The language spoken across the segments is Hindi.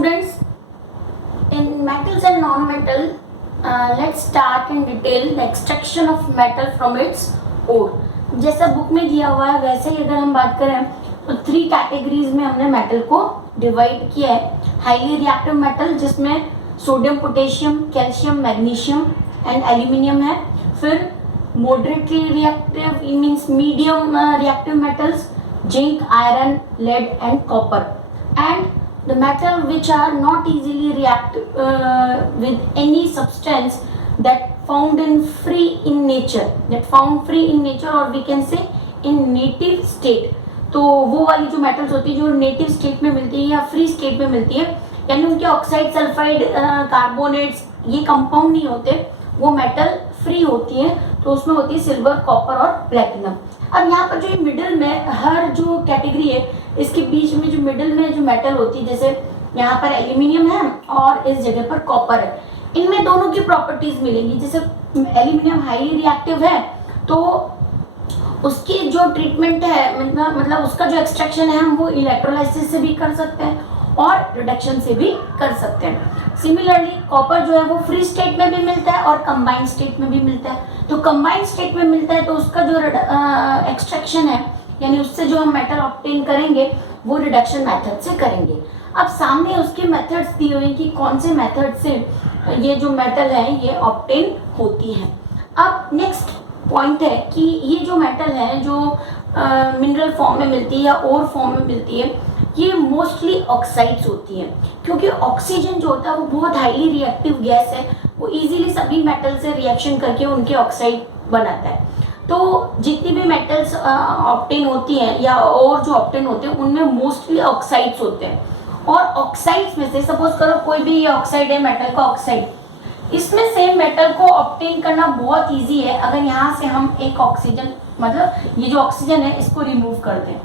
students, in metals and non-metal, let's start in detail the extraction of metal from its ore. जैसा बुक में दिया हुआ है वैसे ही अगर हम बात करें तो 3 कैटेगरीज में हमने मेटल को डिवाइड किया है. हाईली रिएक्टिव मेटल जिसमें sodium, potassium, calcium, magnesium and aluminium है. फिर moderately reactive means medium reactive metals zinc, iron, lead and copper, and the metal which are not easily react with any substance that found in nature or we can say in native state. तो वो वाली जो मेटल्स होती है जो नेटिव स्टेट में मिलती है या फ्री स्टेट में मिलती है, यानी उनके ऑक्साइड, सल्फाइड, कार्बोनेट्स ये कंपाउंड नहीं होते, वो मेटल फ्री होती है. तो उसमें होती है सिल्वर, कॉपर और प्लेटिनम. अब यहाँ पर जो ये मिडिल में हर जो कैटेगरी है इसके बीच में जो मिडिल में जो मेटल होती है, जैसे यहाँ पर एल्यूमिनियम है और इस जगह पर कॉपर है, इनमें दोनों की प्रॉपर्टीज मिलेंगी. जैसे एल्यूमिनियम हाईली रिएक्टिव है तो उसकी जो ट्रीटमेंट है मतलब उसका जो एक्सट्रैक्शन है हम वो इलेक्ट्रोलाइसिस से भी कर सकते हैं और रिडक्शन से भी कर सकते हैं. सिमिलरली कॉपर जो है वो फ्री स्टेट में भी मिलता है और कंबाइंड स्टेट में भी मिलता है. तो कंबाइंड स्टेट में मिलता है तो उसका जो एक्सट्रैक्शन है यानी उससे जो हम मेटल ऑब्टेन करेंगे वो रिडक्शन मेथड से करेंगे. अब सामने उसके मेथड्स दिए हुए हैं कि कौन से मेथड से ये जो मेटल है ये ऑब्टेन होती है. अब नेक्स्ट पॉइंट है कि ये जो मेटल है जो मिनरल फॉर्म में मिलती है या ओर फॉर्म में मिलती है ये मोस्टली ऑक्साइड्स होती हैं, क्योंकि ऑक्सीजन जो होता है वो बहुत हाईली रिएक्टिव गैस है, वो इजीली सभी मेटल से रिएक्शन करके उनके ऑक्साइड बनाता है. तो जितनी भी मेटल्स ऑब्टेन होती हैं या और जो ऑब्टेन होते हैं उनमें मोस्टली ऑक्साइड्स होते हैं. और ऑक्साइड्स में से सपोज करो कोई भी ये ऑक्साइड है, मेटल का ऑक्साइड, इसमें से मेटल को ऑब्टेन करना बहुत इजी है अगर यहाँ से हम एक ऑक्सीजन मतलब ये जो ऑक्सीजन है इसको रिमूव कर दें.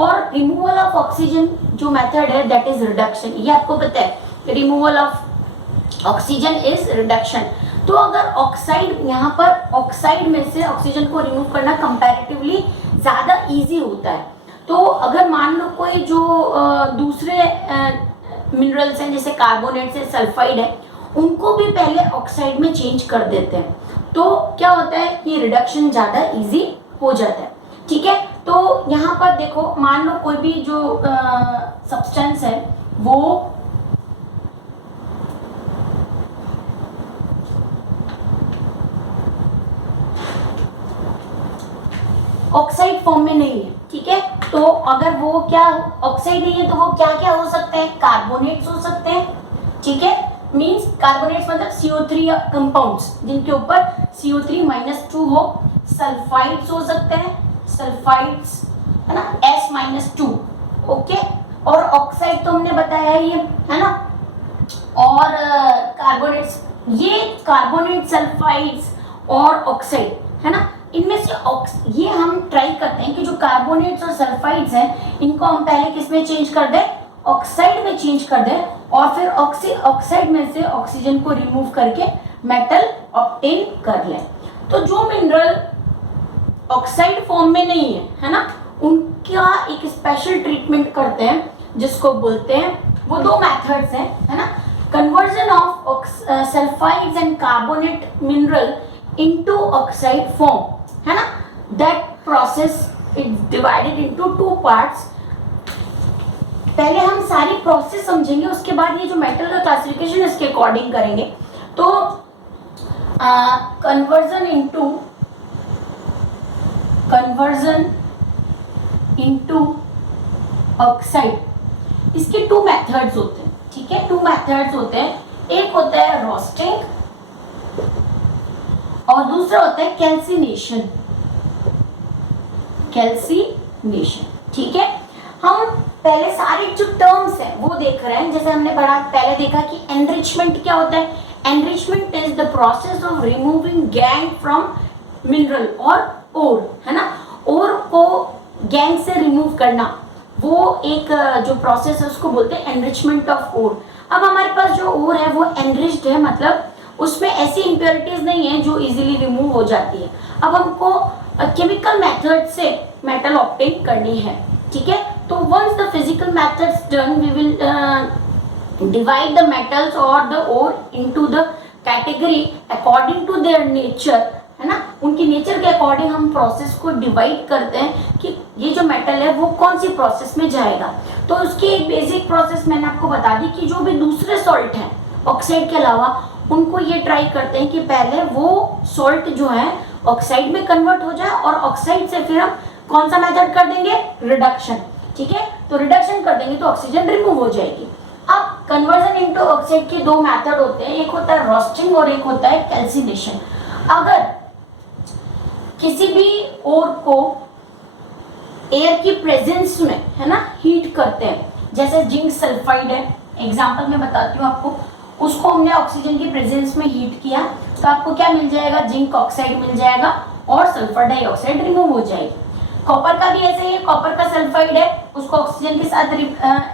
और रिमूवल ऑफ ऑक्सीजन जो मेथड है दैट इज रिडक्शन. ये आपको पता है removal of oxygen is reduction. तो अगर ऑक्साइड यहाँ पर ऑक्साइड में से ऑक्सीजन को रिमूव करना कंपैरेटिवली ज़्यादा इजी होता है. तो अगर मान लो कोई जो दूसरे मिनरल्स हैं जैसे कार्बोनेट्स है, सल्फाइड है, उनको भी पहले ऑक्साइड में चेंज कर देते हैं तो क्या होता है कि रिडक्शन ज़्यादा इजी हो जाता है. ठीक है, तो यहाँ पर देखो मान लो कोई भी जो सब्सटेंस है वो ऑक्साइड फॉर्म में नहीं है. ठीक है, तो अगर वो क्या ऑक्साइड नहीं है तो वो क्या क्या हो सकते हैं, कार्बोनेट्स हो सकते हैं. ठीक है, मींस कार्बोनेट्स मतलब CO3 कंपाउंड्स जिनके ऊपर CO3-2 हो. सल्फाइड्स हो सकते हैं, सल्फाइड्स है ना, S-2. ओके, और ऑक्साइड तो हमने बताया ही है ना. और कार्बोनेट्स, ये कार्बोनेट, सल्फाइड्स और ऑक्साइड है ना, इनमें से ये हम ट्राई करते हैं कि जो कार्बोनेट्स और सल्फाइड्स हैं इनको हम पहले किस में चेंज कर दें, ऑक्साइड में चेंज कर दें और फिर ऑक्साइड में से ऑक्सीजन को रिमूव करके मेटल ऑब्टेन कर लें. तो जो मिनरल ऑक्साइड फॉर्म में नहीं है ना, उनका एक स्पेशल ट्रीटमेंट करते हैं जिसको बोलते हैं, वो 2 मेथड्स हैं है ना. Conversion of sulphides and carbonate mineral into oxide form है ना. That process is divided into 2 parts. पहले हम सारी प्रोसेस समझेंगे, उसके बाद ये जो मेटल का क्लासिफिकेशन इसके अकॉर्डिंग करेंगे. तो कन्वर्जन इनटू ऑक्साइड, इसके 2 मेथड्स होते हैं. ठीक है, 2 मेथड्स होते हैं. एक होता है रोस्टिंग और दूसरा होता है कैल्सिनेशन. ठीक है, हम पहले सारे जो टर्म्स हैं वो देख रहे हैं. जैसे हमने पहले देखा कि एनरिचमेंट क्या होता है. Enrichment is the process of removing gang from mineral और ओर है ना. ओर को गैंग से रिमूव करना, वो एक जो प्रोसेस है उसको बोलते हैं एनरिचमेंट ऑफ ओर. अब हमारे पास जो ओर है वो एनरिच्ड है, मतलब उसमें ऐसी इम्प्योरिटीज नहीं है जो इजीली रिमूव हो जाती है. अब हमको केमिकल मेथड से मेटल ऑब्टेन करनी है. ठीक है, तो once the physical methods done we will divide the metals or the ore into the category according to their nature, है ना, उनकी नेचर के अकॉर्डिंग हम प्रोसेस को डिवाइड करते हैं कि ये जो मेटल है वो कौन सी प्रोसेस में जाएगा। तो उसकी एक बेसिक प्रोसेस मैंने आपको बता दी कि जो भी दूसरे सॉल्ट हैं ऑक्साइड के अलावा, उनको ये ट्राई करते हैं कि पहले वो सॉल्ट जो है ऑक्साइड में कन्वर्ट हो जाए और ऑक्साइड से फिर हम कौन सा मेथड कर देंगे, रिडक्शन। ठीक है, तो रिडक्शन कर देंगे तो ऑक्सीजन रिमूव हो जाएगी। अब कन्वर्जन इनटू ऑक्साइड के दो मेथड होते हैं, एक होता है रोस्टिंग और एक होता है कैल्सिनेशन। अगर किसी भी ओर को एयर की प्रेजेंस में, है ना, हीट करते हैं, जैसे जिंक सल्फाइड है, एग्जांपल में बताती हूँ आपको, उसको हमने ऑक्सीजन की प्रेजेंस में हीट किया तो आपको क्या मिल जाएगा, जिंक ऑक्साइड मिल जाएगा और सल्फर डाइऑक्साइड रिमूव हो जाएगी। कॉपर का भी ऐसे ही, कॉपर का सल्फाइड है, उसको ऑक्सीजन के साथ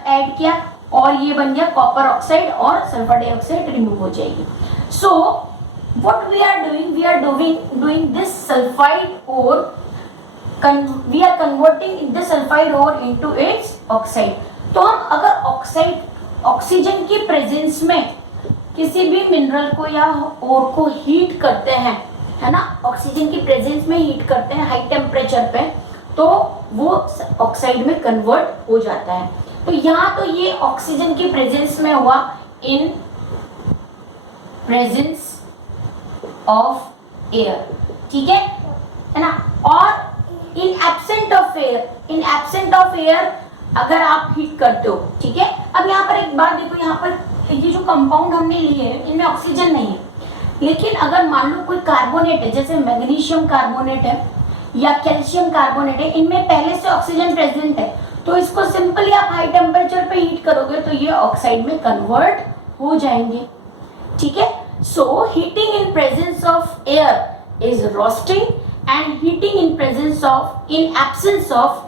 ऐड किया और ये बन गया कॉपर ऑक्साइड और सल्फर डाइऑक्साइड रिमूव हो जाएगी। सो what we are doing this sulfide ore, we are converting this sulfide ore into its oxide। तो हम अगर ऑक्सीजन की प्रेजेंस में किसी भी मिनरल को या ओर को हीट करते हैं, है ना, ऑक्सीजन की प्रेजेंस में हीट करते हैं हाई टेम्परेचर पे, तो वो ऑक्साइड में कन्वर्ट हो जाता है। तो यहाँ तो ये ऑक्सीजन की प्रेजेंस में हुआ, इन प्रेजेंस ऑफ एयर, ठीक है ना। और इन एब्सेंट ऑफ एयर अगर आप हीट करते हो, ठीक है। अब यहाँ पर एक बात देखो, यहाँ पर ये जो कंपाउंड हमने लिए हैं इनमें ऑक्सीजन नहीं है, लेकिन अगर मान लो कोई कार्बोनेट है, जैसे मैग्नीशियम कार्बोनेट है या कैल्शियम कार्बोनेट है, इनमें पहले से ऑक्सीजन प्रेजेंट है, तो इसको सिंपली आप हाई टेम्परेचर पे हीट करोगे तो ये ऑक्साइड में कन्वर्ट हो जाएंगे, ठीक है। So heating in presence of air is roasting, and heating in absence of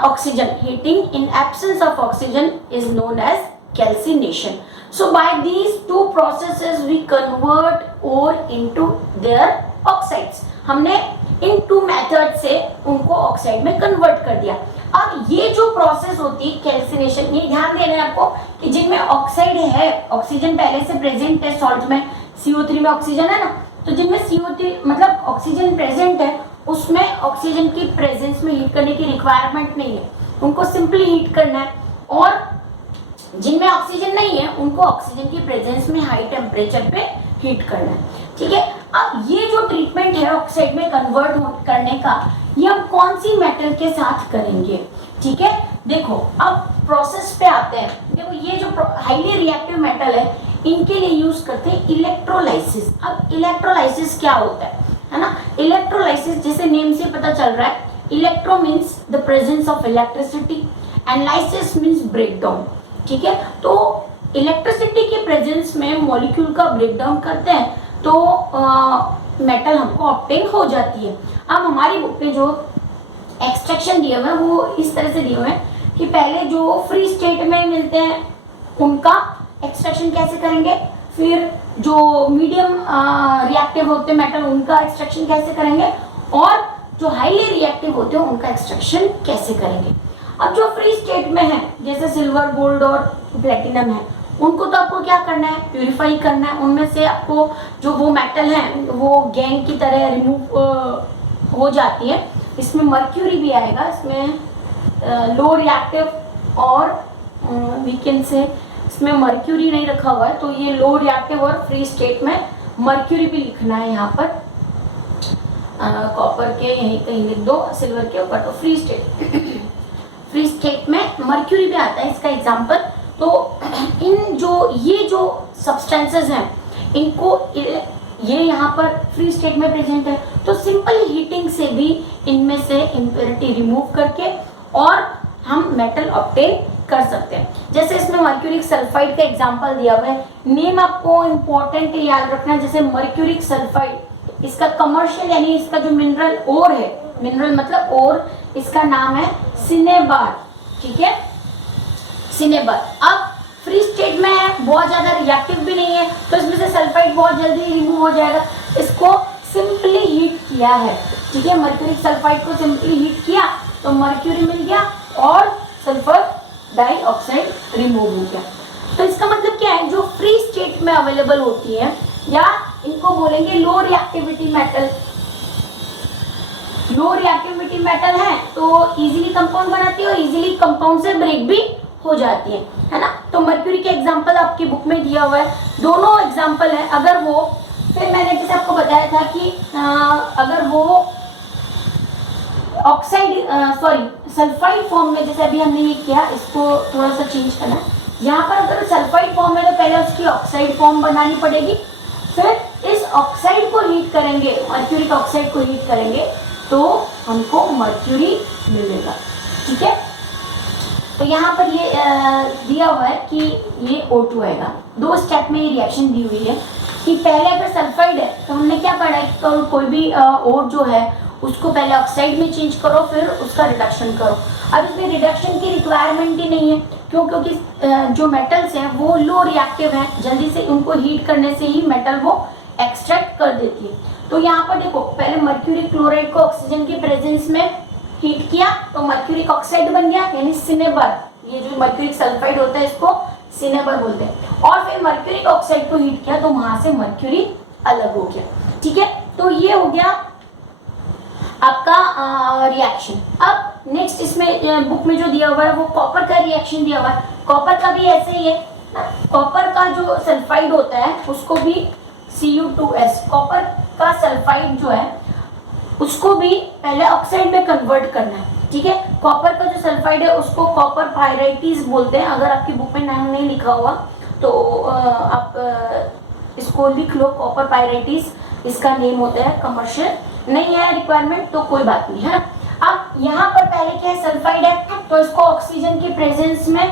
oxygen, heating in absence of oxygen is known as calcination. So by these two processes we convert ore into their oxides। हमने इन टू मेथड से उनको ऑक्साइड में कन्वर्ट कर दिया। अब ये जो प्रोसेस होती है कैल्सिनेशन, ये ध्यान देना है आपको कि जिनमें ऑक्साइड है, ऑक्सीजन पहले से प्रेजेंट है सॉल्ट में, CO3 में ऑक्सीजन है ना, तो जिनमें CO3 मतलब ऑक्सीजन प्रेजेंट है उसमें ऑक्सीजन की प्रेजेंस में हीट करने की रिक्वायरमेंट नहीं है, उनको सिंपली हीट करना है। और जिनमें ऑक्सीजन नहीं है उनको ऑक्सीजन की प्रेजेंस में हाई टेम्परेचर पे हीट करना है, ठीक है। अब ये जो ट्रीटमेंट है ऑक्साइड में कन्वर्ट करने का, ये हम कौन सी मेटल के साथ करेंगे, ठीक है। देखो अब प्रोसेस पे आते हैं। देखो ये जो हाईली रिएक्टिव मेटल है इनके लिए यूज करते हैं इलेक्ट्रोलाइसिस। अब इलेक्ट्रोलाइसिस क्या होता है ना, इलेक्ट्रोलाइसिस जैसे नेम से पता चल रहा है, electro means the presence of electricity and lysis means breakdown, ठीक है। तो इलेक्ट्रिसिटी के प्रेजेंस में मॉलिक्यूल का ब्रेकडाउन करते हैं तो मेटल हमको ऑब्टेन हो जाती है। अब हमारी बुक में जो एक्सट्रैक्शन दिए हुए हैं वो इस तरह से दिए हुए हैं कि पहले जो फ्री स्टेट में मिलते हैं उनका एक्सट्रैक्शन कैसे करेंगे, फिर जो मीडियम रिएक्टिव होते हैं मेटल उनका एक्सट्रैक्शन कैसे करेंगे, और जो हाईली रिएक्टिव होते हैं उनका एक्सट्रैक्शन कैसे करेंगे। अब जो फ्री स्टेट में है जैसे सिल्वर, गोल्ड और प्लेटिनम है, उनको तो आपको क्या करना है, प्यूरिफाई करना है। उनमें से आपको जो वो मेटल है वो गैंग की तरह रिमूव हो जाती है। इसमें मर्क्यूरी भी आएगा, इसमें लो रिएक्टिव और वी कैन से इसमें मर्क्यूरी नहीं रखा हुआ है, तो ये लो रिएक्टिव और फ्री स्टेट में मर्क्यूरी भी लिखना है यहाँ पर। कॉपर के यहीं कहीं लिख दो, सिल्वर के ऊपर, तो फ्री स्टेट में मर्क्यूरी भी आता है इसका एग्जाम्पल। तो इन ये जो सब्सटेंसेस हैं इनको ये यहाँ पर फ्री स्टेट में प्रेजेंट है, तो सिंपल हीटिंग से भी इनमें से इम्प्योरिटी रिमूव करके और हम मेटल ऑब्टेन कर सकते हैं। जैसे इसमें मर्क्यूरिक सल्फाइड का एग्जांपल दिया हुआ है, नेम आपको इम्पोर्टेंट याद रखना है। जैसे मर्क्यूरिक सल्फाइड, इसका कमर्शियल यानी इसका जो मिनरल ओर है, मिनरल मतलब ओर, इसका नाम है सिनेबार, ठीक है, सिनेबार। अब फ्री स्टेट में है, बहुत ज्यादा रिएक्टिव भी नहीं है, तो इसमें से सल्फाइड बहुत जल्दी रिमूव हो जाएगा। इसको सिंपली हीट किया है, ठीक है, मर्क्यूरिक सल्फाइड को सिंपली हीट किया तो मर्क्यूरी मिल गया और सल्फर डाइऑक्साइड रिमूव हो गया। तो इसका मतलब क्या है, जो फ्री स्टेट में अवेलेबल होती है या इनको बोलेंगे लो रिएक्टिविटी मेटल। लो रिएक्टिविटी मेटल है तो इजीली कंपाउंड बनाती है और इजीली कंपाउंड से ब्रेक भी हो जाती है ना। तो मर्क्यूरी के एग्जांपल आपकी बुक में दिया हुआ है, दोनों एग्जांपल है। अगर वो, फिर मैंने जैसे आपको बताया था कि अगर वो ऑक्साइड सल्फाइड फॉर्म में, जैसे अभी हमने ये किया, इसको थोड़ा सा चेंज करना है। यहाँ पर अगर सल्फाइड फॉर्म में तो पहले उसकी ऑक्साइड फॉर्म बनानी पड़ेगी, फिर इस ऑक्साइड को हीट करेंगे, मर्क्यूरिक ऑक्साइड को हीट करेंगे तो हमको मर्क्यूरी मिलेगा। ठीक है, तो यहाँ पर ये दिया हुआ है कि ये O2 आएगा। दो स्टेप में ये रिएक्शन दी हुई है कि पहले अगर सल्फाइड है तो हमने क्या पढ़ा है, तो कोई भी और जो है उसको पहले ऑक्साइड में चेंज करो, फिर उसका रिडक्शन करो। अब इसमें रिडक्शन की रिक्वायरमेंट ही नहीं है, क्यों? क्योंकि जो मेटल्स हैं वो लो रिएक्टिव हैं, जल्दी से उनको हीट करने से ही मेटल वो एक्सट्रैक्ट कर देती है। तो यहाँ पर देखो, पहले मर्क्यूरिक क्लोराइड को ऑक्सीजन की प्रेजेंस में हीट किया तो मर्क्यूरिक ऑक्साइड बन गया, यानी सिनेबर। ये जो मर्क्यूरिक सल्फाइड होता है इसको सिनेबर बोलते हैं। और फिर मर्क्यूरिक ऑक्साइड को हीट किया तो वहां से मर्क्यूरी अलग हो गया। ठीक है, तो ये हो गया आपका रिएक्शन। अब नेक्स्ट इसमें बुक में जो दिया हुआ है वो कॉपर का रिएक्शन दिया हुआ है। कॉपर का भी ऐसे ही है, कॉपर का जो सल्फाइड होता है उसको भी Cu2S, कॉपर का सल्फाइड जो है उसको भी पहले ऑक्साइड में कन्वर्ट करना है। ठीक है, कॉपर का जो सल्फाइड है उसको कॉपर पायराइटिस बोलते हैं। अगर आपकी बुक में नाम नहीं लिखा हुआ तो आप इसको लिख लो, कॉपर पायराइटिस इसका नेम होता है। कमर्शियल नहीं है रिक्वायरमेंट तो कोई बात नहीं है। अब यहाँ पर पहले क्या है, सल्फाइड है तो इसको ऑक्सीजन की प्रेजेंस में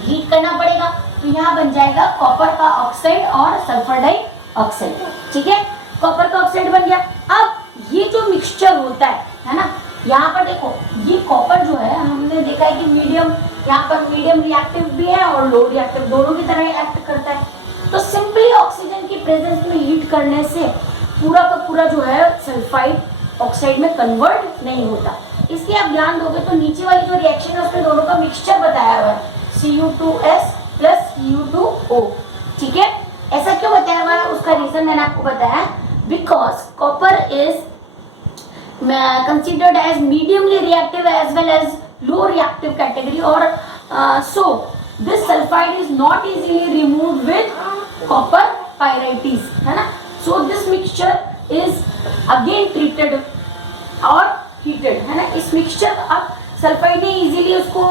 हीट करना पड़ेगा, तो यहाँ बन जाएगा कॉपर का ऑक्साइड और सल्फर डाइऑक्साइड। ठीक है, कॉपर का ऑक्साइड बन गया। अब ये जो मिक्सचर होता है ना, यहाँ पर देखो ये कॉपर जो है हमने देखा है कि मीडियम, यहाँ पर मीडियम रिएक्टिव भी है और लो रिएक्टिव, दोनों की तरह एक्ट करता है। तो सिंपली ऑक्सीजन की प्रेजेंस में हीट करने से पूरा का पूरा जो है सल्फाइड ऑक्साइड में कन्वर्ट नहीं होता। इसलिए आप ध्यान दोगे तो नीचे वाली जो रिएक्शन है उसमें दोनों का मिक्सचर बताया हुआ है, Cu2S प्लस Cu2O। ठीक है, ऐसा क्यों बताया हुआ है, उसका रीजन मैंने आपको बताया, because copper is considered as mediumly reactive as well as low reactive category, or so this sulfide is not easily removed with copper pyrites, है ना। So this mixture is again treated और heated, है ना। इस mixture अब सल्फाइड ने इजीली उसको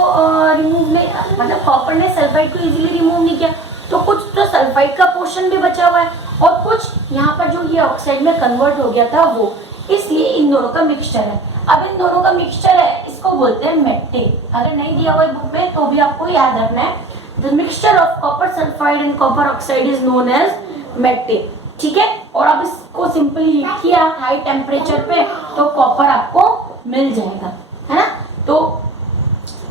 रिमूव नहीं, मतलब कॉपर ने सल्फाइड को इजीली रिमूव नहीं किया, तो कुछ तो सल्फाइड का पोर्शन भी बचा हुआ है और कुछ यहाँ पर जो ये ऑक्साइड में कन्वर्ट हो गया था वो, इसलिए इन दोनों का मिक्सचर है। अब इन दोनों का मिक्सचर है, इसको बोलते हैं मेट्टे। अगर नहीं दिया हुआ है बुक में तो भी आपको याद रखना है, the mixture of copper sulphide and copper oxide is known as matte. ठीक है, और अब इसको सिंपली हीट किया हाई टेम्परेचर पे तो कॉपर आपको मिल जाएगा, है ना। तो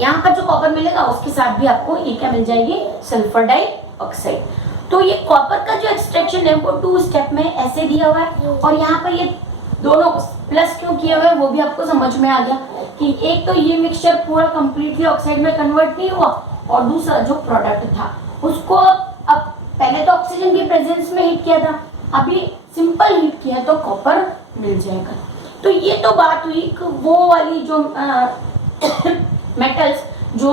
यहाँ पर जो कॉपर मिलेगा उसके साथ भी आपको ये क्या मिल जाएगी, सल्फर डाइऑक्साइड। तो ये कॉपर का जो एक्सट्रैक्शन है वो 2 स्टेप में ऐसे दिया हुआ है, और यहाँ पर ये दोनों प्लस क्यों किया हुआ है वो भी आपको समझ में आ गया कि एक तो ये मिक्सचर पूरा कंप्लीटली ऑक्साइड में कन्वर्ट नहीं हुआ, और दूसरा जो प्रोडक्ट था उसको अब पहले तो ऑक्सीजन की प्रेजेंस में हीट किया था, अभी सिंपल हीट किया तो कॉपर मिल जाएगा। तो ये तो बात हुई वो वाली जो मेटल्स जो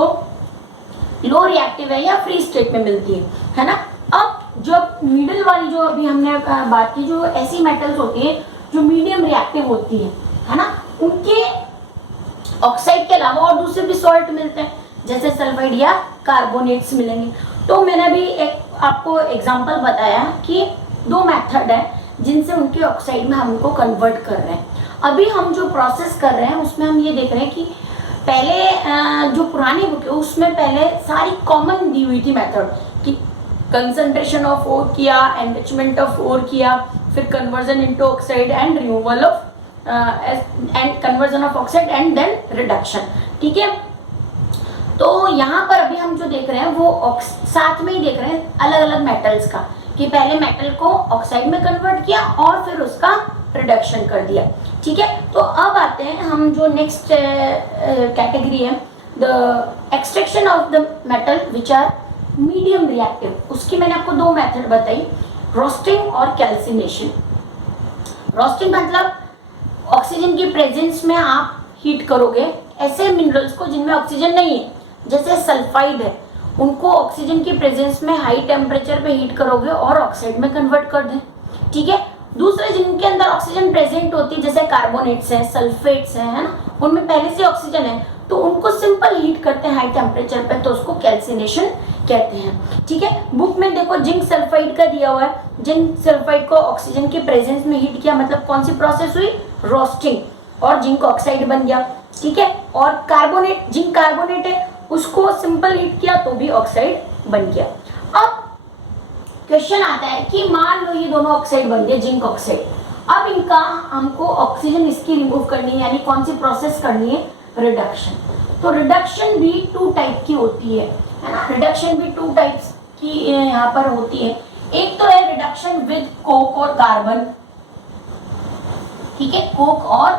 लो रिएक्टिव है या फ्री स्टेट में मिलती है ना। अब जो मिडिल वाली जो अभी हमने बात की, जो ऐसी मेटल्स होती है जो मीडियम रिएक्टिव होती है ना, उनके ऑक्साइड के अलावा और दूसरे भी सॉल्ट मिलते हैं, जैसे सल्फाइड या कार्बोनेट्स मिलेंगे। तो मैंने अभी एक आपको एग्जांपल बताया कि 2 मेथड है जिनसे उनके ऑक्साइड में हम उनको कन्वर्ट कर रहे हैं। अभी हम जो प्रोसेस कर रहे हैं उसमें हम ये देख रहे हैं कि पहले जो पुरानी बुक है उसमें पहले सारी कॉमन दी हुई थी मेथड कि कंसंट्रेशन ऑफ ओर किया, एनरिचमेंट ऑफ ओर किया, फिर conversion into oxide and removal of and conversion of oxide and then reduction. ठीक है, तो यहाँ पर अभी हम जो देख रहे हैं वो साथ में ही देख रहे हैं अलग अलग मेटल्स का, कि पहले मेटल को ऑक्साइड में कन्वर्ट किया और फिर उसका रिडक्शन कर दिया। ठीक है, तो अब आते हैं हम जो नेक्स्ट कैटेगरी है, the extraction of the metal which are medium reactive, उसकी मैंने आपको दो मेथड बताई, रोस्टिंग और कैल्सिनेशन। रोस्टिंग मतलब ऑक्सीजन की प्रेजेंस में आप हीट करोगे ऐसे मिनरल्स को जिनमें ऑक्सीजन नहीं है, जैसे सल्फाइड है, उनको ऑक्सीजन की प्रेजेंस में हाई टेम्परेचर पे हीट करोगे और ऑक्साइड में कन्वर्ट कर दें, ठीक है। दूसरे जिनके अंदर ऑक्सीजन प्रेजेंट होती है, जैसे कार्बोनेट्स है, सल्फेट्स है ना, उनमें पहले से ऑक्सीजन है, तो उनको सिंपल हीट करते हैं हाई टेम्परेचर पे, तो उसको कैल्सिनेशन कहते हैं, ठीक है। बुक में देखो जिंक सल्फाइड का दिया हुआ है, जिंक सल्फाइड को ऑक्सीजन की प्रेजेंस में हीट किया, मतलब कौन सी प्रोसेस हुई, रोस्टिंग, और जिंक ऑक्साइड बन गया, ठीक है। और कार्बोनेट, जिंक कार्बोनेट है, उसको सिंपल हीट किया तो भी ऑक्साइड बन गया। अब क्वेश्चन आता है कि मान लो ये दोनों ऑक्साइड बन गए, जिंक ऑक्साइड, अब इनका हमको ऑक्सीजन इसकी रिमूव करनी है, यानी कौन सी प्रोसेस करनी है, रिडक्शन। तो रिडक्शन भी टू टाइप की होती है ना, रिडक्शन भी टू टाइप्स की यहाँ पर होती है। एक तो है रिडक्शन विद कोक और कार्बन, ठीक है, कोक और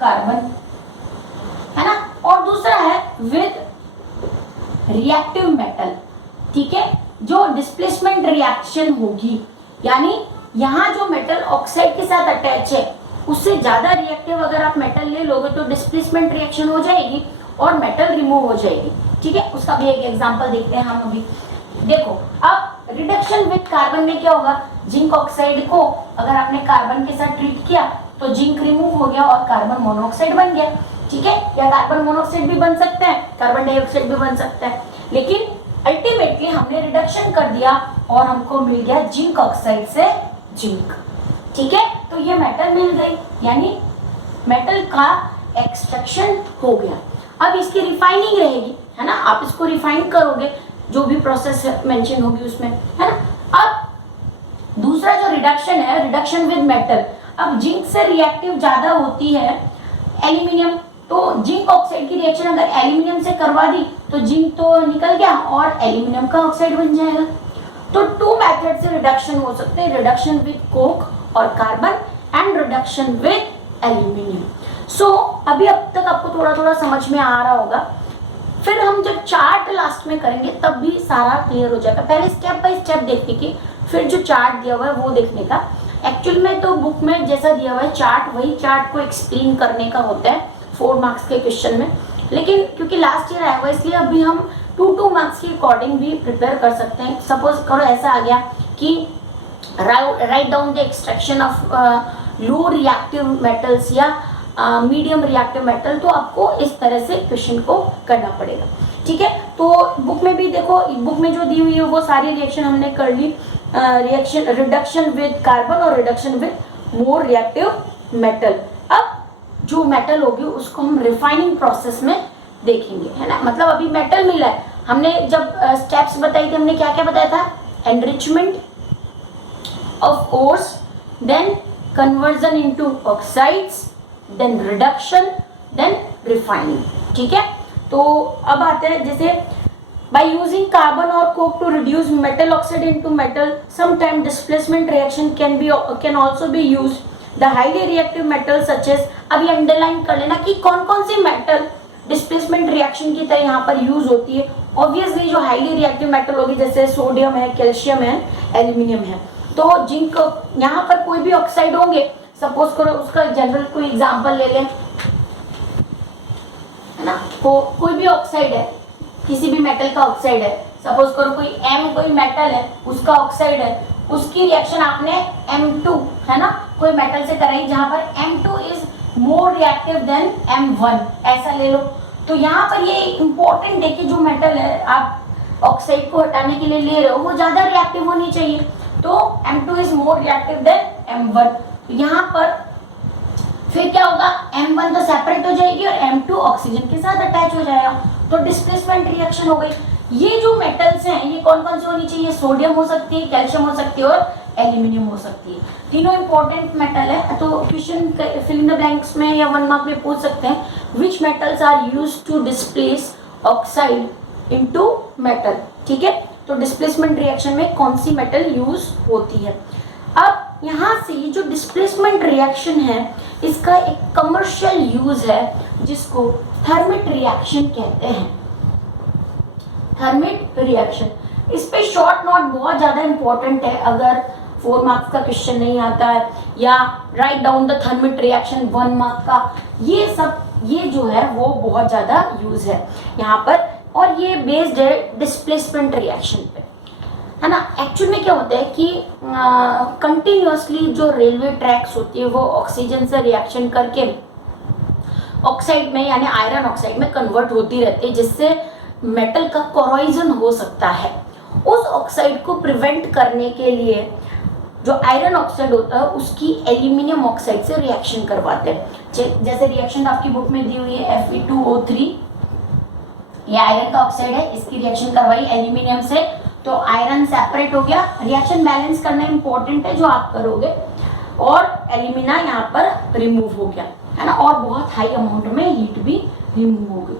कार्बन, है ना, और दूसरा है विद रिएक्टिव मेटल, ठीक है, जो डिस्प्लेसमेंट रिएक्शन होगी, यानी यहाँ जो मेटल ऑक्साइड के साथ अटैच है उससे ज्यादा रिएक्टिव अगर आप मेटल ले लोगे तो डिस्प्लेसमेंट रिएक्शन हो जाएगी और मेटल रिमूव हो जाएगी, ठीक है। उसका भी एक एग्जांपल देखते हैं हम अभी। देखो अब रिडक्शन विद कार्बन में क्या होगा, जिंक ऑक्साइड को अगर आपने कार्बन के साथ ट्रीट किया तो जिंक रिमूव हो गया और कार्बन मोनोऑक्साइड बन गया, ठीक है, या कार्बन मोनोऑक्साइड भी बन सकता है, कार्बन डाइऑक्साइड भी बन सकता है, लेकिन अल्टीमेटली हमने रिडक्शन कर दिया और हमको मिल गया जिंक ऑक्साइड से जिंक, ठीक है। तो ये मेटल मिल गई, यानी मेटल का एक्सट्रैक्शन हो गया। अब इसकी रिफाइनिंग रहेगी, है ना, आप इसको रिफाइन करोगे, जो भी प्रोसेस मेंशन होगी उसमें, है ना। अब दूसरा जो रिडक्शन है, रिडक्शन विद मेटल, अब जिंक से रिएक्टिव ज्यादा होती है एल्यूमिनियम, तो जिंक ऑक्साइड की रिएक्शन अगर एल्यूमिनियम से करवा दी तो जिंक तो निकल गया और एल्यूमिनियम का ऑक्साइड बन जाएगा। तो टू मेथड से रिडक्शन हो सकते हैं, रिडक्शन विद कोक और carbon and reduction with aluminium. So अभी अब तक आपको थोड़ा थोड़ा समझ में आ रहा होगा, फिर हम जब चार्ट लास्ट में करेंगे तब भी सारा क्लियर हो जाएगा। पहले स्टेप बाय स्टेप देखने की, फिर जो चार्ट दिया हुआ है वो देखने का। एक्चुअल में तो बुक में जैसा दिया हुआ है चार्ट, वही चार्ट को एक्सप्लेन करने का होता है 4 मार्क्स के क्वेश्चन में, लेकिन क्योंकि लास्ट ईयर आया हुआ इसलिए अभी हम 2 मार्क्स के अकॉर्डिंग भी प्रिपेयर कर सकते हैं। सपोज करो ऐसा आ गया कि right down the extraction of low reactive metals या मीडियम रिएक्टिव मेटल, तो आपको इस तरह से क्वेश्चन को करना पड़ेगा, ठीक है। तो बुक में भी देखो, बुक में जो दी हुई है वो सारी रिएक्शन हमने कर ली, रिएक्शन रिडक्शन विद कार्बन और reduction with more reactive metal. अब जो मेटल होगी उसको हम रिफाइनिंग प्रोसेस में देखेंगे, है ना, मतलब अभी मेटल मिला है, हमने जब स्टेप्स बताई थी, हमने क्या क्या बताया था, enrichment of ores, then conversion into oxides, then reduction, then refining, ठीक है। तो अब आते हैं जैसे by using carbon or coke to reduce metal oxide into metal, sometime displacement reaction can also be used. The highly reactive metals such as, अभी अंडरलाइन कर लेना कि कौन कौन सी मेटल डिस्प्लेसमेंट रिएक्शन की तरह यहाँ पर यूज होती है। ऑब्वियसली जो हाईली रिएक्टिव मेटल होगी जैसे सोडियम है, कैल्शियम है, एल्यूमिनियम है। तो जिंक, यहाँ पर कोई भी ऑक्साइड होंगे, सपोज करो उसका जनरल कोई एग्जांपल ले लें, है ना, कोई भी ऑक्साइड है, किसी भी मेटल का ऑक्साइड है, सपोज करो कोई M कोई मेटल है उसका ऑक्साइड है, उसकी रिएक्शन आपने M2, है ना, कोई मेटल से कराई जहां पर M2 is more reactive than M1, ऐसा ले लो। तो यहाँ पर ये इंपॉर्टेंट है कि जो मेटल है आप ऑक्साइड को हटाने के लिए ले रहे हो वो ज्यादा रिएक्टिव होनी चाहिए, तो M2 is more reactive than M1। तो यहाँ पर फिर क्या होगा, M1 तो सेपरेट हो जाएगी और M2 ऑक्सीजन के साथ अटैच हो जाएगा, तो डिस्प्लेसमेंट रिएक्शन हो गई। ये जो मेटल्स हैं ये कौन कौन से होनी चाहिए, सोडियम हो सकती है, कैल्शियम हो सकती है और एल्यूमिनियम हो सकती है। तीनों इंपॉर्टेंट मेटल है। तो question fill in the blanks में या 1 मार्क में पूछ सकते हैं, which metals are used to displace oxide into metal, ठीक है। तो डिस्प्लेसमेंट रिएक्शन में कौन सी मेटल यूज होती है। अब यहाँ से जो डिस्प्लेसमेंट रिएक्शन है इसका एक कमर्शियल यूज है जिसको थर्मिट रिएक्शन कहते हैं। थर्मिट रिएक्शन, इस पे शॉर्ट नोट बहुत ज़्यादा इंपॉर्टेंट है, अगर 4 मार्क्स का क्वेश्चन नहीं आता है, या write down the thermite reaction 1 mark का, ये सब ये जो है वो बहुत ज़्यादा यूज है यहाँ पर, और ये बेस्ड है डिस्प्लेसमेंट रिएक्शन पे, है ना। एक्चुअल में क्या होता है कि कंटिन्यूअसली जो रेलवे ट्रैक्स होती है वो ऑक्सीजन से रिएक्शन करके ऑक्साइड में यानी आयरन ऑक्साइड में कन्वर्ट होती रहती है, जिससे मेटल का कोरोजन हो सकता है। उस ऑक्साइड को प्रिवेंट करने के लिए जो आयरन ऑक्साइड होता है उसकी एल्यूमिनियम ऑक्साइड से रिएक्शन करवाते हैं। जैसे रिएक्शन आपकी बुक में दी हुई है Fe2O3, ये आयरन का ऑक्साइड है, इसकी रिएक्शन करवाई एल्यूमिनियम से, तो आयरन सेपरेट हो गया। रिएक्शन बैलेंस करना इंपॉर्टेंट है जो आप करोगे, और एल्यूमिना यहाँ पर रिमूव हो गया, है ना, और बहुत हाई अमाउंट में हीट भी रिमूव हो गई।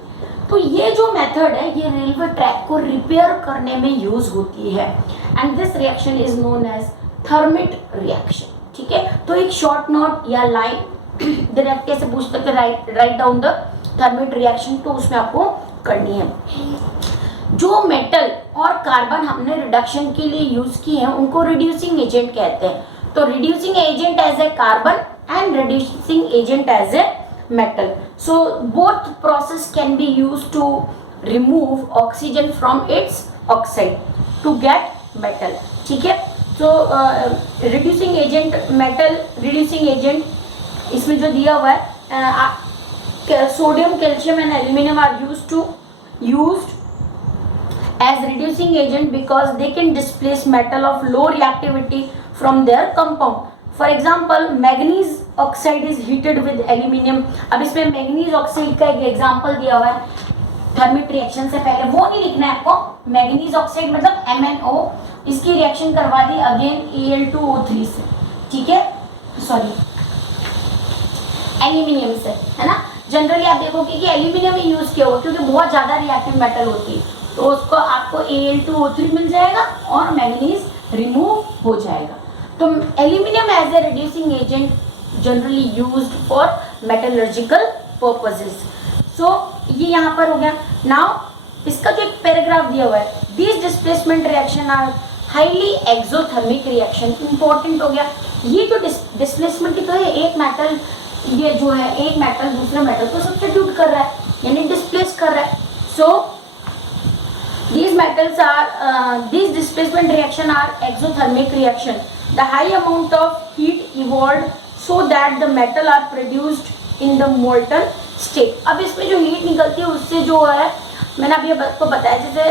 तो ये जो मेथड है ये रेलवे ट्रैक को रिपेयर करने में यूज होती है, and this reaction is known as thermite reaction. ठीक है, तो एक शॉर्ट नोट या लाइन डायरेक्ट कैसे पूछ सकते write down the thermite reaction, तो उसमें आपको करनी है। जो मेटल और कार्बन हमने रिडक्शन के लिए यूज किए हैं उनको रिड्यूसिंग एजेंट कहते हैं। तो reducing agent as a carbon and reducing agent as a metal. So both process can be used to remove oxygen from its oxide to get metal. ठीक है, तो reducing agent metal reducing agent इसमें जो दिया हुआ है sodium calcium and aluminium are used as reducing agent because they can displace metal of low reactivity from their compound. For example manganese oxide is heated with aluminium. अब इसमें मैग्नीज ऑक्साइड का एक एग्जाम्पल दिया हुआ है थर्मिट रिएक्शन से पहले, वो नहीं लिखना है आपको। मैग्नीज ऑक्साइड मतलब MnO, इसकी रिएक्शन करवा दी अगेन Al2O3 से, ठीक है, सॉरी एल्यूमिनियम से, है ना। जनरली आप देखोगे कि एल्यूमिनियम ही यूज किया हुआ क्योंकि बहुत ज्यादा रिएक्टिव मेटल होती है, तो उसको आपको Al2O3 मिल जाएगा और मैग्नीज रिमूव हो जाएगा। तो aluminium as a reducing agent generally used for metallurgical purposes. So ये यहाँ पर हो गया। नाउ इसका जो एक पैराग्राफ दिया हुआ है, this displacement reaction are highly exothermic reaction, important हो गया। ये जो डिस्प्लेसमेंट की तो है, एक मेटल ये जो है एक मेटल दूसरे मेटल को सब्स्टिट्यूट कर रहा है यानी डिस्प्लेस कर रहा है। सो these metals are these displacement reaction are exothermic reaction. The high amount of heat evolved so that the metal are produced in the molten state. अब इसमें जो हीट निकलती है उससे जो है मैंने अभी आपको बताया, जैसे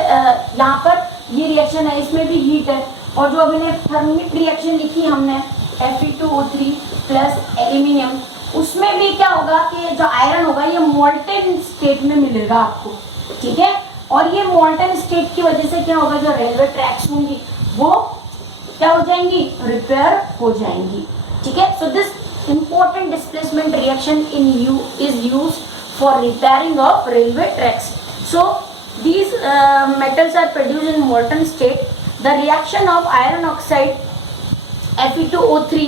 यहाँ पर ये रिएक्शन है इसमें भी हीट है, और जो अभी थर्मिट रिएक्शन लिखी हमने Fe2O3 प्लस एल्यूमिनियम, उसमें भी क्या होगा कि जो आयरन होगा ये मोल्टन स्टेट में मिलेगा आपको, ठीक है। और ये मोल्टन स्टेट की वजह से क्या होगा, जो रेलवे ट्रैक्स होंगी वो क्या हो जाएंगी, रिपेयर हो जाएंगी, ठीक है। So this important displacement reaction in you is used for repairing of railway tracks. So these metals are produced in molten state. The reaction of iron oxide Fe2O3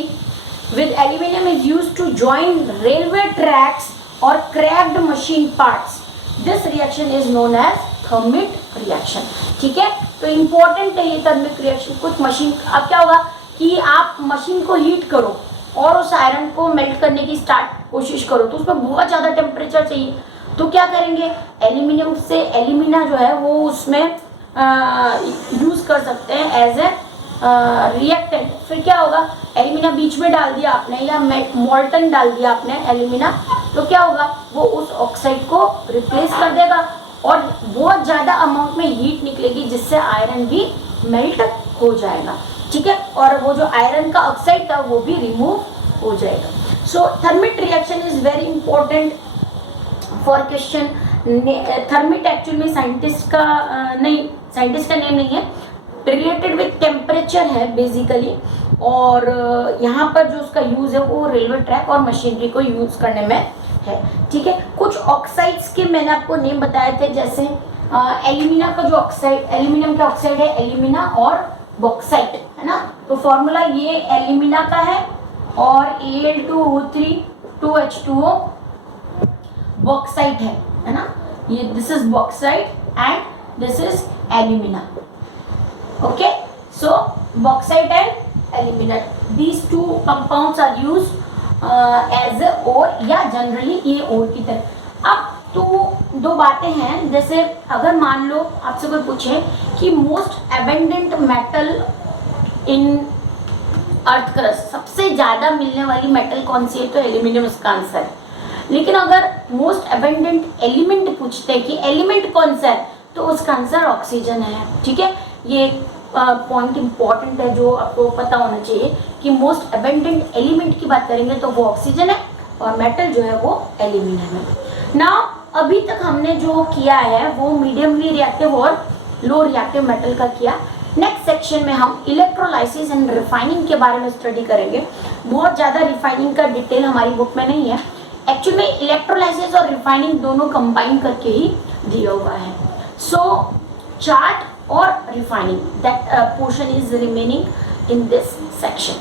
with aluminum is used to join railway tracks or cracked machine parts. This reaction is known as thermite reaction, ठीक है। तो इम्पोर्टेंट है ये थर्मिक रिएक्शन। कुछ मशीन, अब क्या होगा कि आप मशीन को हीट करो और उस आयरन को मेल्ट करने की कोशिश करो, तो उसमें बहुत ज़्यादा टेम्परेचर चाहिए, तो क्या करेंगे, एल्यूमिनियम से एल्यूमिना जो है वो उसमें यूज़ कर सकते हैं एज ए रिएक्टेंट। फिर क्या होगा, एल्यूमिना बीच में डाल दिया आपने या मोल्टन डाल दिया आपने एल्यूमिना, तो क्या होगा, वो उस ऑक्साइड को रिप्लेस कर देगा और बहुत ज़्यादा अमाउंट में हीट निकलेगी जिससे आयरन भी मेल्ट हो जाएगा, ठीक है, और वो जो आयरन का ऑक्साइड था वो भी रिमूव हो जाएगा। So thermite reaction is very important for question. Thermite actual में साइंटिस्ट का नेम नहीं है, रिलेटेड विथ टेम्परेचर है बेसिकली, और यहाँ पर जो उसका यूज़ है वो रेलवे ट्रैक और मशीनरी को यूज़ करने में है, ठीक है। कुछ ऑक्साइड्स के मैंने आपको नेम बताए थे, जैसे एल्यूमिना का जो ऑक्साइड, एल्यूमिनियम का ऑक्साइड है एल्यूमिना और बॉक्साइट, है ना। तो फॉर्मूला ये एल्यूमिना का है और Al2O3 2H2O बॉक्साइट है ना, ये this is bauxite and this is alumina, Okay, so bauxite and aluminate, these two compounds are used as a ore या जनरली ये ore की तरह। अब तो दो बातें हैं, जैसे अगर मान लो आपसे कोई पूछे कि मोस्ट एबेंडेंट मेटल इन अर्थ क्रस्ट, सबसे ज्यादा मिलने वाली मेटल कौन सी है, तो एल्यूमिनियम उसका आंसर है। लेकिन अगर मोस्ट एबेंडेंट एलिमेंट पूछते हैं कि एलिमेंट कौन सा है, तो उसका आंसर ऑक्सीजन है। ठीक है, ये पॉइंट इंपॉर्टेंट है जो आपको पता होना चाहिए कि मोस्ट एबेंडेंट एलिमेंट की बात करेंगे तो वो ऑक्सीजन है और मेटल जो है वो एल्यूमिनियम है ना। अभी तक हमने जो किया है वो मीडियमली रिएक्टिव और लो रिएक्टिव मेटल का किया। नेक्स्ट सेक्शन में हम इलेक्ट्रोलाइसिस एंड रिफाइनिंग के बारे में स्टडी करेंगे। बहुत ज़्यादा रिफाइनिंग का डिटेल हमारी बुक में नहीं है, एक्चुअली में इलेक्ट्रोलाइसिस और रिफाइनिंग दोनों कंबाइन करके ही दिया हुआ है। सो चार्ट और refining, that portion is remaining in this section.